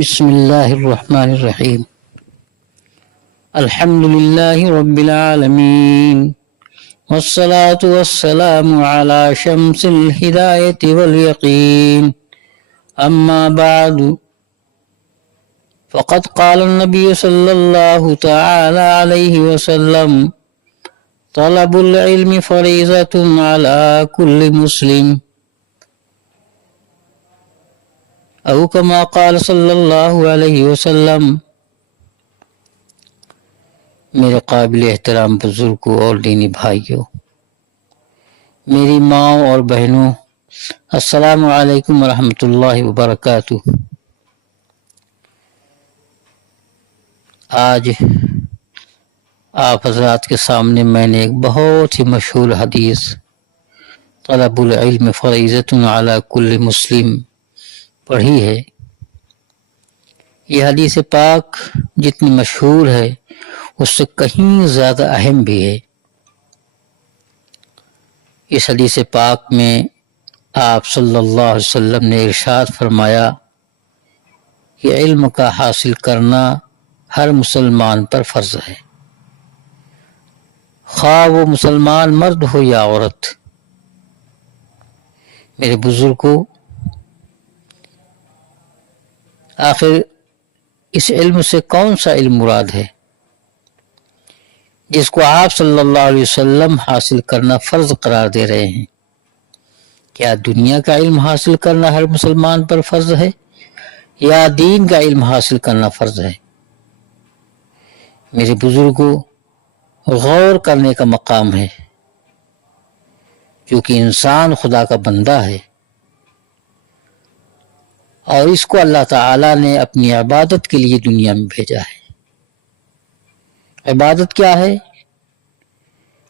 بسم الله الرحمن الرحيم. الحمد لله رب العالمين، والصلاة والسلام على شمس الهداية واليقين. أما بعد، فقد قال النبي صلى الله تعالى عليه وسلم: طلب العلم فريضة على كل مسلم، او كما قال صلی اللہ علیہ وسلم۔ میرے قابل احترام بزرگوں اور دینی بھائیوں، میری ماں اور بہنوں، السلام علیکم ورحمۃ اللہ وبرکاتہ۔ آج آپ حضرات کے سامنے میں نے ایک بہت ہی مشہور حدیث طلب العلم فریضۃ علی کل مسلم پڑھی ہے۔ یہ حدیث پاک جتنی مشہور ہے اس سے کہیں زیادہ اہم بھی ہے۔ اس حدیث پاک میں آپ صلی اللہ علیہ وسلم نے ارشاد فرمایا کہ علم کا حاصل کرنا ہر مسلمان پر فرض ہے، خواہ وہ مسلمان مرد ہو یا عورت۔ میرے بزرگوں، آخر اس علم سے کون سا علم مراد ہے جس کو آپ صلی اللہ علیہ وسلم حاصل کرنا فرض قرار دے رہے ہیں؟ کیا دنیا کا علم حاصل کرنا ہر مسلمان پر فرض ہے یا دین کا علم حاصل کرنا فرض ہے؟ میرے بزرگوں، غور کرنے کا مقام ہے، کیونکہ انسان خدا کا بندہ ہے اور اس کو اللہ تعالیٰ نے اپنی عبادت کے لیے دنیا میں بھیجا ہے۔ عبادت کیا ہے؟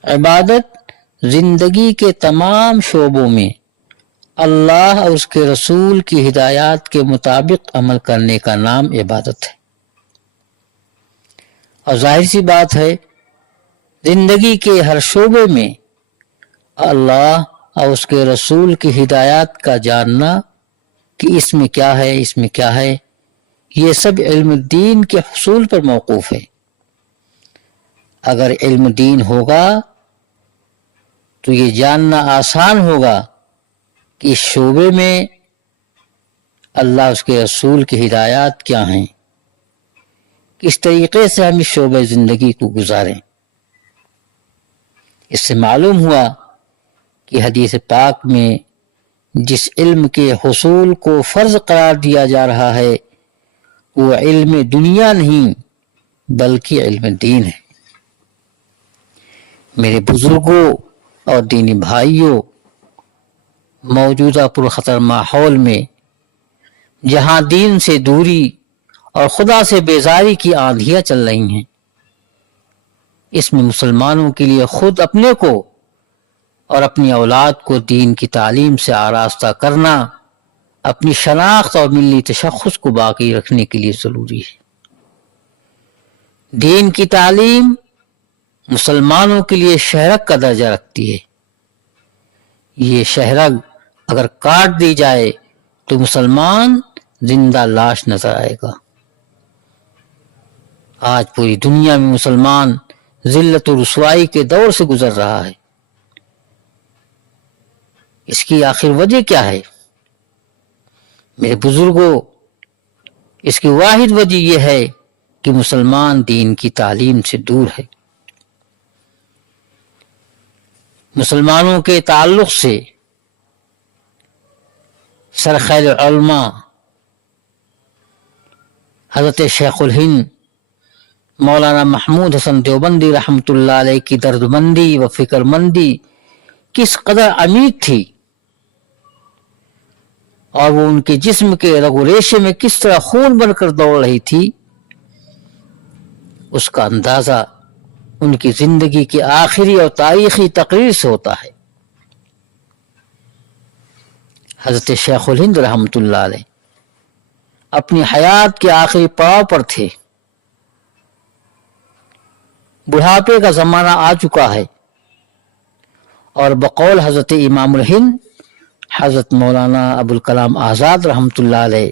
عبادت زندگی کے تمام شعبوں میں اللہ اور اس کے رسول کی ہدایات کے مطابق عمل کرنے کا نام عبادت ہے۔ اور ظاہر سی بات ہے، زندگی کے ہر شعبے میں اللہ اور اس کے رسول کی ہدایات کا جاننا کہ اس میں کیا ہے، اس میں کیا ہے، یہ سب علم دین کے حصول پر موقوف ہے۔ اگر علم دین ہوگا تو یہ جاننا آسان ہوگا کہ اس شعبے میں اللہ اس کے رسول کی ہدایات کیا ہیں، کس طریقے سے ہم اس شعبہ زندگی کو گزاریں۔ اس سے معلوم ہوا کہ حدیث پاک میں جس علم کے حصول کو فرض قرار دیا جا رہا ہے وہ علم دنیا نہیں بلکہ علم دین ہے۔ میرے بزرگوں اور دینی بھائیوں، موجودہ پرخطر ماحول میں جہاں دین سے دوری اور خدا سے بیزاری کی آندھیاں چل رہی ہیں، اس میں مسلمانوں کے لیے خود اپنے کو اور اپنی اولاد کو دین کی تعلیم سے آراستہ کرنا، اپنی شناخت اور ملی تشخص کو باقی رکھنے کے لیے ضروری ہے۔ دین کی تعلیم مسلمانوں کے لیے شہرگ کا درجہ رکھتی ہے۔ یہ شہرگ اگر کاٹ دی جائے تو مسلمان زندہ لاش نظر آئے گا۔ آج پوری دنیا میں مسلمان ذلت و رسوائی کے دور سے گزر رہا ہے۔ اس کی آخر وجہ کیا ہے؟ میرے بزرگوں، اس کی واحد وجہ یہ ہے کہ مسلمان دین کی تعلیم سے دور ہے۔ مسلمانوں کے تعلق سے سرخیل علماء حضرت شیخ الہند مولانا محمود حسن دیوبندی رحمۃ اللہ علیہ کی دردمندی و فکر مندی کس قدر عمیق تھی، اور وہ ان کے جسم کے رگ و ریشے میں کس طرح خون بن کر دوڑ رہی تھی، اس کا اندازہ ان کی زندگی کی آخری اور تاریخی تقریر سے ہوتا ہے۔ حضرت شیخ الہند رحمۃ اللہ علیہ اپنی حیات کے آخری پڑاؤ پر تھے، بڑھاپے کا زمانہ آ چکا ہے، اور بقول حضرت امام الہند حضرت مولانا ابوالکلام آزاد رحمۃ اللہ علیہ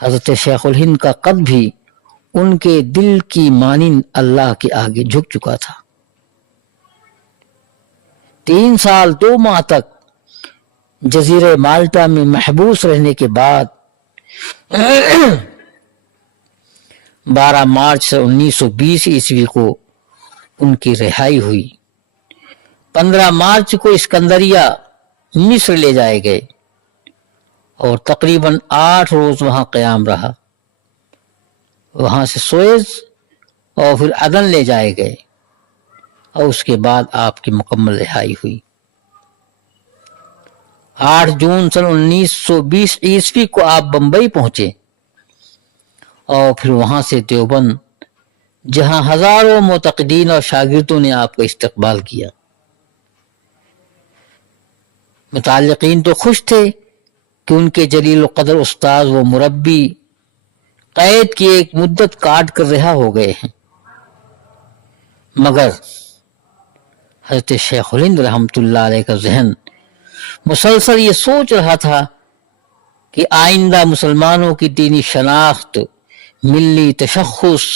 حضرت شیخ الہند کا قد بھی ان کے دل کی مانند اللہ کے آگے جھک چکا تھا۔ 3 سال 2 ماہ تک جزیرہ مالٹا میں محبوس رہنے کے بعد 12 مارچ 1920 عیسوی کو ان کی رہائی ہوئی۔ 15 مارچ کو اسکندریہ مصر لے جائے گئے اور تقریباً 8 روز وہاں قیام رہا۔ وہاں سے سوئز اور پھر عدن لے جائے گئے اور اس کے بعد آپ کی مکمل رہائی ہوئی۔ 8 جون سن 1920 عیسوی کو آپ بمبئی پہنچے اور پھر وہاں سے دیوبند، جہاں ہزاروں معتقدین اور شاگردوں نے آپ کا استقبال کیا۔ متعلقین تو خوش تھے کہ ان کے جلیل القدر استاذ و مربی قید کی ایک مدت کاٹ کر رہا ہو گئے ہیں، مگر حضرت شیخ الہند رحمۃ اللہ علیہ کا ذہن مسلسل یہ سوچ رہا تھا کہ آئندہ مسلمانوں کی دینی شناخت، ملی تشخص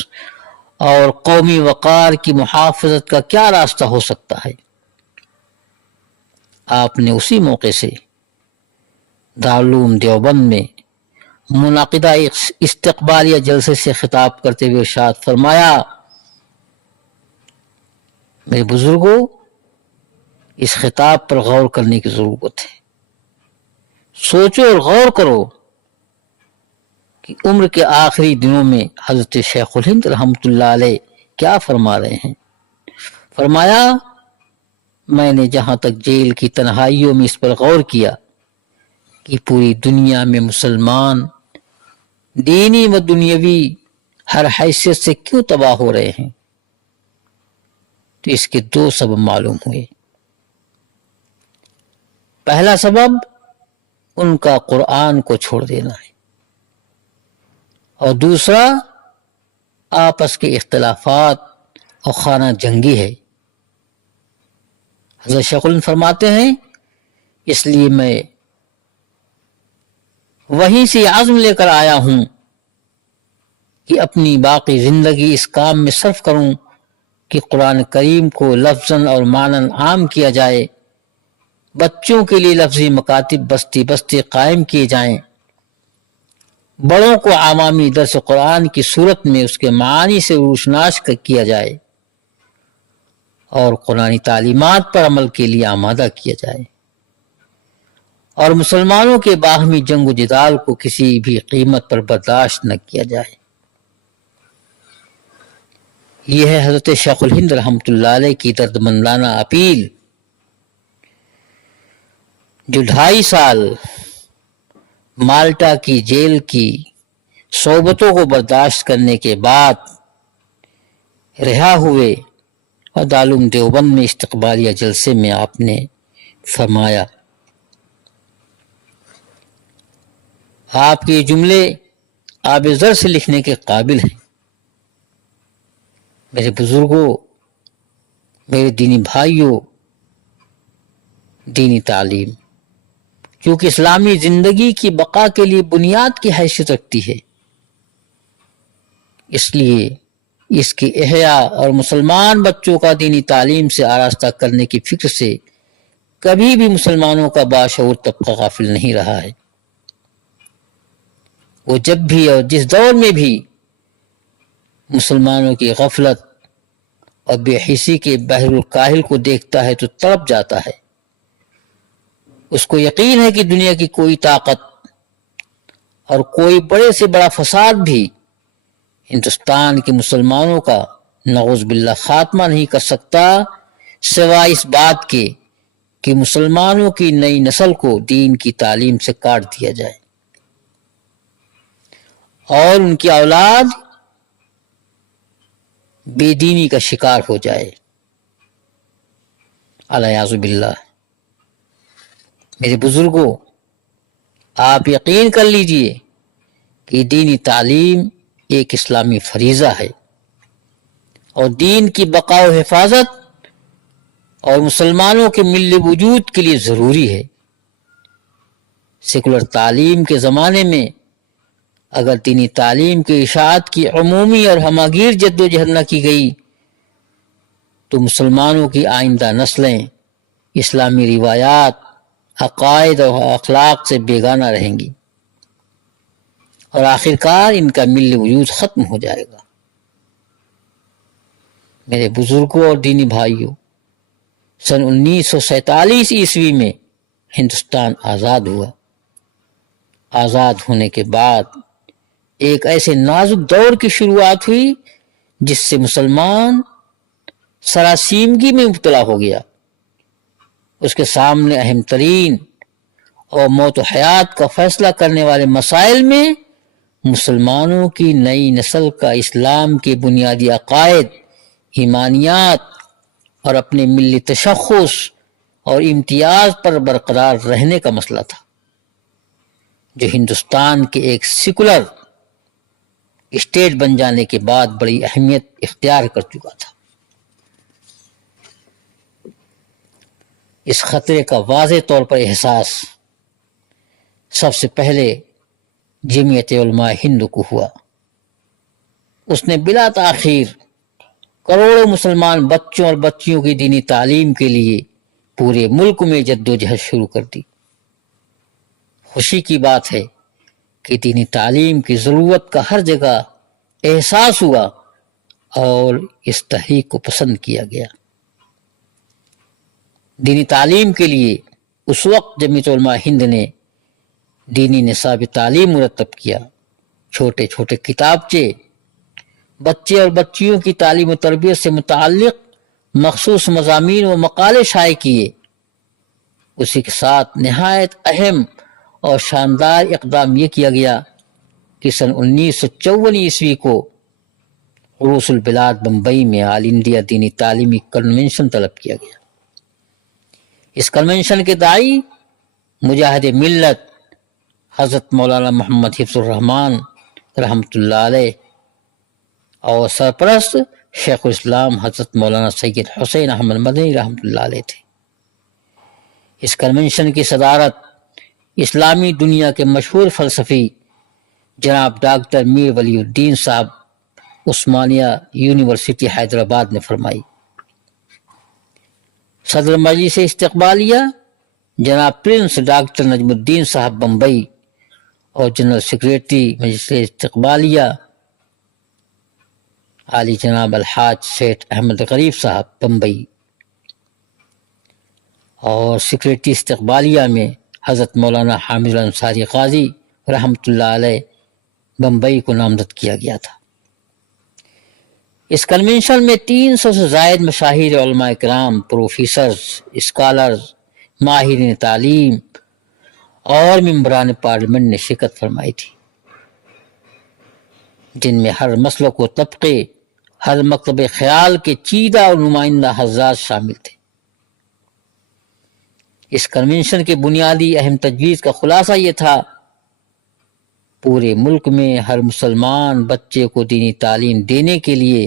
اور قومی وقار کی محافظت کا کیا راستہ ہو سکتا ہے۔ آپ نے اسی موقع سے دارالعلوم دیوبند میں منعقدہ استقبالیہ جلسے سے خطاب کرتے ہوئے ارشاد فرمایا، میرے بزرگوں، اس خطاب پر غور کرنے کی ضرورت ہے۔ سوچو اور غور کرو کہ عمر کے آخری دنوں میں حضرت شیخ الہند رحمۃ اللہ علیہ کیا فرما رہے ہیں۔ فرمایا، میں نے جہاں تک جیل کی تنہائیوں میں اس پر غور کیا کہ پوری دنیا میں مسلمان دینی و دنیاوی ہر حیثیت سے کیوں تباہ ہو رہے ہیں، تو اس کے 2 سبب معلوم ہوئے۔ پہلا سبب ان کا قرآن کو چھوڑ دینا ہے، اور دوسرا آپس کے اختلافات اور خانہ جنگی ہے۔ حضرت شیخ الہند فرماتے ہیں، اس لیے میں وہیں سے عزم لے کر آیا ہوں کہ اپنی باقی زندگی اس کام میں صرف کروں کہ قرآن کریم کو لفظاً اور معناً عام کیا جائے، بچوں کے لیے لفظی مکاتب بستی بستی قائم کیے جائیں، بڑوں کو عوامی درس قرآن کی صورت میں اس کے معانی سے روشناس کیا جائے اور قرآنی تعلیمات پر عمل کے لیے آمادہ کیا جائے، اور مسلمانوں کے باہمی جنگ و جدال کو کسی بھی قیمت پر برداشت نہ کیا جائے۔ یہ ہے حضرت شیخ الہند رحمۃ اللہ علیہ کی دردمندانہ اپیل، جو 2.5 سال مالٹا کی جیل کی صحبتوں کو برداشت کرنے کے بعد رہا ہوئے اور دارالعلوم دیوبند میں استقبالیہ جلسے میں آپ نے فرمایا۔ آپ کے جملے آب زر سے لکھنے کے قابل ہیں۔ میرے بزرگوں، میرے دینی بھائیوں، دینی تعلیم کیونکہ اسلامی زندگی کی بقا کے لیے بنیاد کی حیثیت رکھتی ہے، اس لیے اس کی احیاء اور مسلمان بچوں کا دینی تعلیم سے آراستہ کرنے کی فکر سے کبھی بھی مسلمانوں کا باشعور طبقہ غافل نہیں رہا ہے۔ وہ جب بھی اور جس دور میں بھی مسلمانوں کی غفلت اور بے حسی کے بحر الکاہل کو دیکھتا ہے تو تڑپ جاتا ہے۔ اس کو یقین ہے کہ دنیا کی کوئی طاقت اور کوئی بڑے سے بڑا فساد بھی ہندوستان کے مسلمانوں کا نعوذ باللہ خاتمہ نہیں کر سکتا، سوائے اس بات کے کہ مسلمانوں کی نئی نسل کو دین کی تعلیم سے کاٹ دیا جائے اور ان کی اولاد بے دینی کا شکار ہو جائے، الیاذ باللہ۔ میرے بزرگوں، آپ یقین کر لیجئے کہ دینی تعلیم ایک اسلامی فریضہ ہے اور دین کی بقا و حفاظت اور مسلمانوں کے مل وجود کے لیے ضروری ہے۔ سیکولر تعلیم کے زمانے میں اگر دینی تعلیم کی اشاعت کی عمومی اور ہماگیر جد و جہد نہ کی گئی تو مسلمانوں کی آئندہ نسلیں اسلامی روایات، عقائد اور اخلاق سے بیگانہ رہیں گی اور آخرکار ان کا ملی وجود ختم ہو جائے گا۔ میرے بزرگوں اور دینی بھائیوں، سن 1947 عیسوی میں ہندوستان آزاد ہوا۔ آزاد ہونے کے بعد ایک ایسے نازک دور کی شروعات ہوئی جس سے مسلمان سراسیمگی میں مبتلا ہو گیا۔ اس کے سامنے اہم ترین اور موت و حیات کا فیصلہ کرنے والے مسائل میں مسلمانوں کی نئی نسل کا اسلام کے بنیادی عقائد، ایمانیات اور اپنے ملی تشخص اور امتیاز پر برقرار رہنے کا مسئلہ تھا، جو ہندوستان کے ایک سیکولر اسٹیٹ بن جانے کے بعد بڑی اہمیت اختیار کر چکا تھا۔ اس خطرے کا واضح طور پر احساس سب سے پہلے جمعیت علماء ہند کو ہوا۔ اس نے بلا تاخیر کروڑوں مسلمان بچوں اور بچیوں کی دینی تعلیم کے لیے پورے ملک میں جدوجہد شروع کر دی۔ خوشی کی بات ہے کہ دینی تعلیم کی ضرورت کا ہر جگہ احساس ہوا اور اس تحریک کو پسند کیا گیا۔ دینی تعلیم کے لیے اس وقت جمعیت علماء ہند نے دینی نصاب تعلیم مرتب کیا، چھوٹے چھوٹے کتابچے، بچے اور بچیوں کی تعلیم و تربیت سے متعلق مخصوص مضامین و مقالے شائع کیے۔ اسی کے ساتھ نہایت اہم اور شاندار اقدام یہ کیا گیا کہ سن 1954 عیسوی کو عروس البلاد بمبئی میں آل انڈیا دینی تعلیمی کنونشن طلب کیا گیا۔ اس کنونشن کے داعی مجاہد ملت حضرت مولانا محمد حفظ الرحمان رحمۃ اللہ علیہ اور سرپرست شیخ الاسلام حضرت مولانا سید حسین احمد مدنی رحمۃ اللہ علیہ تھے۔ اس کنونشن کی صدارت اسلامی دنیا کے مشہور فلسفی جناب ڈاکٹر میر ولی الدین صاحب عثمانیہ یونیورسٹی حیدرآباد نے فرمائی۔ صدر مجلس استقبالیہ جناب پرنس ڈاکٹر نجم الدین صاحب بمبئی اور جنرل سیکریٹری مجلس استقبالیہ عالی جناب الحاج سیٹھ احمد غریب صاحب بمبئی اور سیکریٹری استقبالیہ میں حضرت مولانا حامد الانصاری قاضی رحمۃ اللہ علیہ بمبئی کو نامزد کیا گیا تھا۔ اس کنونشن میں 300 سے زائد مشاہیر علماء کرام، پروفیسرز، اسکالرز، ماہرین تعلیم اور ممبران پارلیمنٹ نے شرکت فرمائی تھی، جن میں ہر مسلک و طبقے، ہر مکتب خیال کے چیدہ اور نمائندہ حضرات شامل تھے۔ اس کنونشن کے بنیادی اہم تجویز کا خلاصہ یہ تھا: پورے ملک میں ہر مسلمان بچے کو دینی تعلیم دینے کے لیے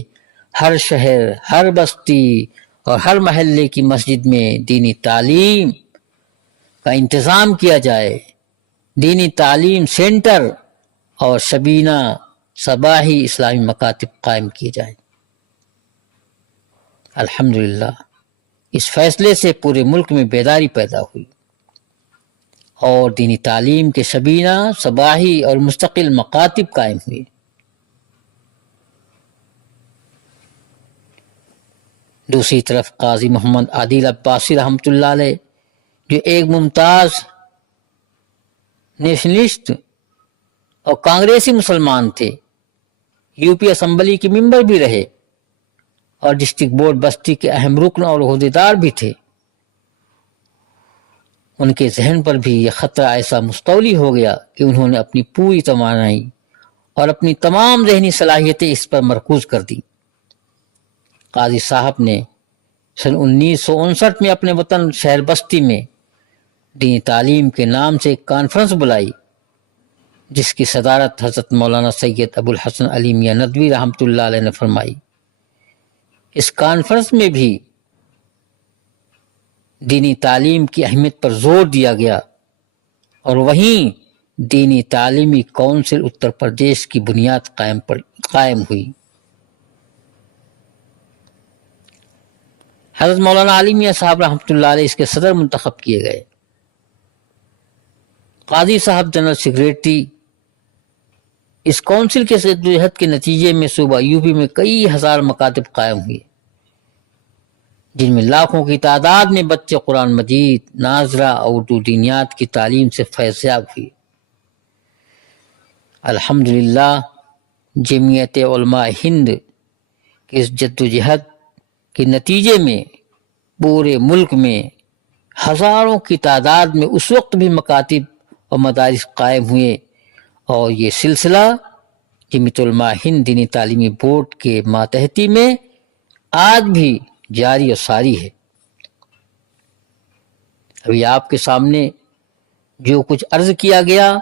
ہر شہر، ہر بستی اور ہر محلے کی مسجد میں دینی تعلیم کا انتظام کیا جائے، دینی تعلیم سینٹر اور شبینہ صباحی اسلامی مکاتب قائم کیے جائیں۔ الحمدللہ اس فیصلے سے پورے ملک میں بیداری پیدا ہوئی اور دینی تعلیم کے شبینہ، صباحی اور مستقل مکاتب قائم ہوئے۔ دوسری طرف قاضی محمد عادل عباسی رحمۃ اللہ علیہ، جو ایک ممتاز نیشنلسٹ اور کانگریسی مسلمان تھے، یو پی اسمبلی کے ممبر بھی رہے اور ڈسٹرکٹ بورڈ بستی کے اہم رکن اور عہدیدار بھی تھے، ان کے ذہن پر بھی یہ خطرہ ایسا مستولی ہو گیا کہ انہوں نے اپنی پوری توانائی اور اپنی تمام ذہنی صلاحیتیں اس پر مرکوز کر دیں۔ قاضی صاحب نے سن 1959 میں اپنے وطن شہر بستی میں دینی تعلیم کے نام سے ایک کانفرنس بلائی، جس کی صدارت حضرت مولانا سید ابو الحسن علی میاں ندوی رحمۃ اللہ علیہ نے فرمائی۔ اس کانفرنس میں بھی دینی تعلیم کی اہمیت پر زور دیا گیا اور وہیں دینی تعلیمی کونسل اتر پردیش کی بنیاد قائم ہوئی۔ حضرت مولانا علی میاں صاحب رحمۃ اللہ علیہ اس کے صدر منتخب کیے گئے۔ قاضی صاحب جنرل سیکریٹری۔ اس کونسل کے جدوجہد کے نتیجے میں صوبہ یوپی میں کئی ہزار مکاتب قائم ہوئے، جن میں لاکھوں کی تعداد میں بچے قرآن مجید، ناظرہ اور اردو دینیات کی تعلیم سے فیض یاب ہوئے۔ الحمدللہ جمعیت علماء ہند کی اس جدوجہد کے نتیجے میں پورے ملک میں ہزاروں کی تعداد میں اس وقت بھی مکاتب اور مدارس قائم ہوئے، اور یہ سلسلہ جمعیت علماء ہند دینی تعلیمی بورڈ کے ماتحتی میں آج بھی جاری اور ساری ہے۔ ابھی آپ کے سامنے جو کچھ عرض کیا گیا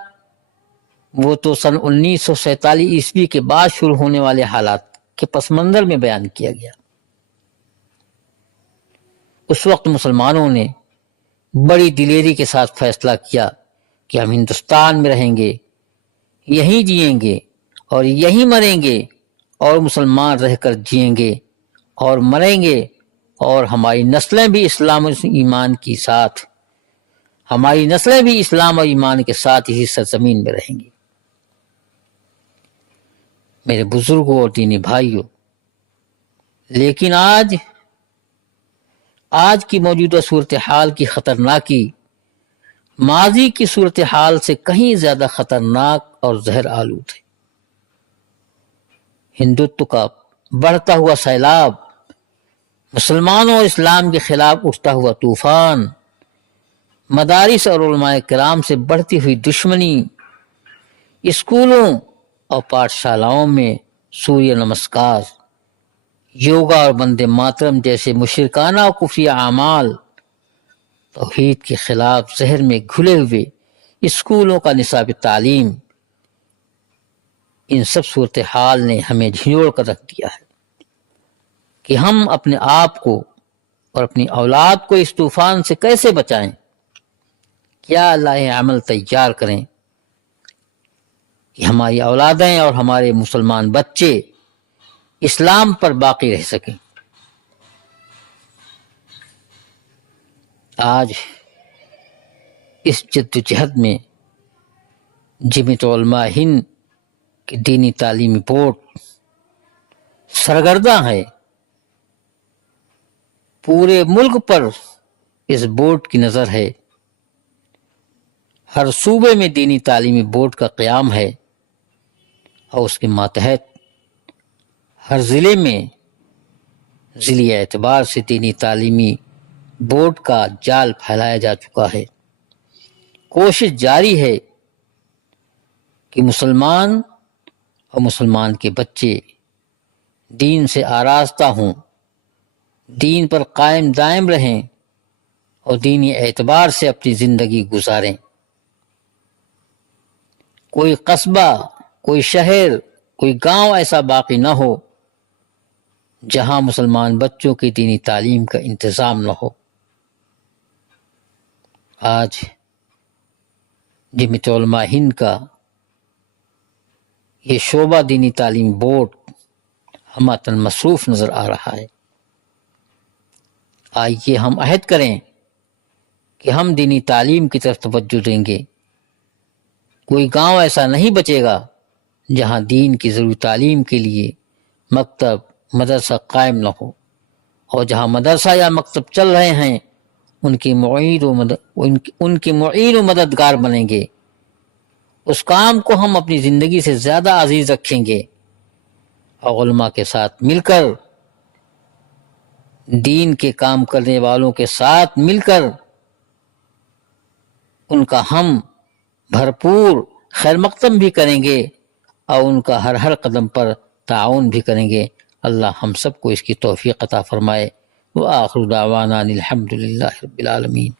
وہ تو سن 1947 عیسوی کے بعد شروع ہونے والے حالات کے پس منظر میں بیان کیا گیا۔ اس وقت مسلمانوں نے بڑی دلیری کے ساتھ فیصلہ کیا کہ ہم ہندوستان میں رہیں گے، یہیں جئیں گے اور یہیں مریں گے، اور مسلمان رہ کر جئیں گے اور مریں گے، اور ہماری نسلیں بھی اسلام اور ایمان کے ساتھ اسی سرزمین میں رہیں گی۔ میرے بزرگوں اور دینی بھائیوں، لیکن آج کی موجودہ صورتحال کی خطرناکی ماضی کی صورتحال سے کہیں زیادہ خطرناک اور زہر آلود ہے۔ ہندوتو کا بڑھتا ہوا سیلاب، مسلمانوں اور اسلام کے خلاف اٹھتا ہوا طوفان، مدارس اور علماء کرام سے بڑھتی ہوئی دشمنی، اسکولوں اور پاٹھشالاؤں میں سوریہ نمسکار، یوگا اور وندے ماترم جیسے مشرکانہ اور کفری اعمال، توحید کے خلاف زہر میں گھلے ہوئے اسکولوں کا نصاب تعلیم، ان سب صورتحال نے ہمیں جھنجھوڑ کر رکھ دیا ہے کہ ہم اپنے آپ کو اور اپنی اولاد کو اس طوفان سے کیسے بچائیں، کیا اللہ عمل تیار کریں کہ ہماری اولادیں اور ہمارے مسلمان بچے اسلام پر باقی رہ سکیں۔ آج اس جدوجہد میں جمعیت علماء ہند کی دینی تعلیمی بورڈ سرگرداں ہے۔ پورے ملک پر اس بورڈ کی نظر ہے، ہر صوبے میں دینی تعلیمی بورڈ کا قیام ہے، اور اس کے ماتحت ہر ضلع میں ضلعی اعتبار سے دینی تعلیمی بورڈ کا جال پھیلایا جا چکا ہے۔ کوشش جاری ہے کہ مسلمان اور مسلمان کے بچے دین سے آراستہ ہوں، دین پر قائم دائم رہیں اور دینی اعتبار سے اپنی زندگی گزاریں۔ کوئی قصبہ، کوئی شہر، کوئی گاؤں ایسا باقی نہ ہو جہاں مسلمان بچوں کی دینی تعلیم کا انتظام نہ ہو۔ آج جمعیت علماء ہند کا یہ شعبہ دینی تعلیم بورڈ ہماتن مصروف نظر آ رہا ہے۔ آئیے ہم عہد کریں کہ ہم دینی تعلیم کی طرف توجہ دیں گے۔ کوئی گاؤں ایسا نہیں بچے گا جہاں دین کی ضروری تعلیم کے لیے مکتب، مدرسہ قائم نہ ہو، اور جہاں مدرسہ یا مکتب چل رہے ہیں ان کے معین و مددگار بنیں گے۔ اس کام کو ہم اپنی زندگی سے زیادہ عزیز رکھیں گے، اور علماء کے ساتھ مل کر، دین کے کام کرنے والوں کے ساتھ مل کر ان کا ہم بھرپور خیر مقدم بھی کریں گے، اور ان کا ہر قدم پر تعاون بھی کریں گے۔ اللہ ہم سب کو اس کی توفیق عطا فرمائے۔ وآخر دعوانا الحمد للہ رب العالمین۔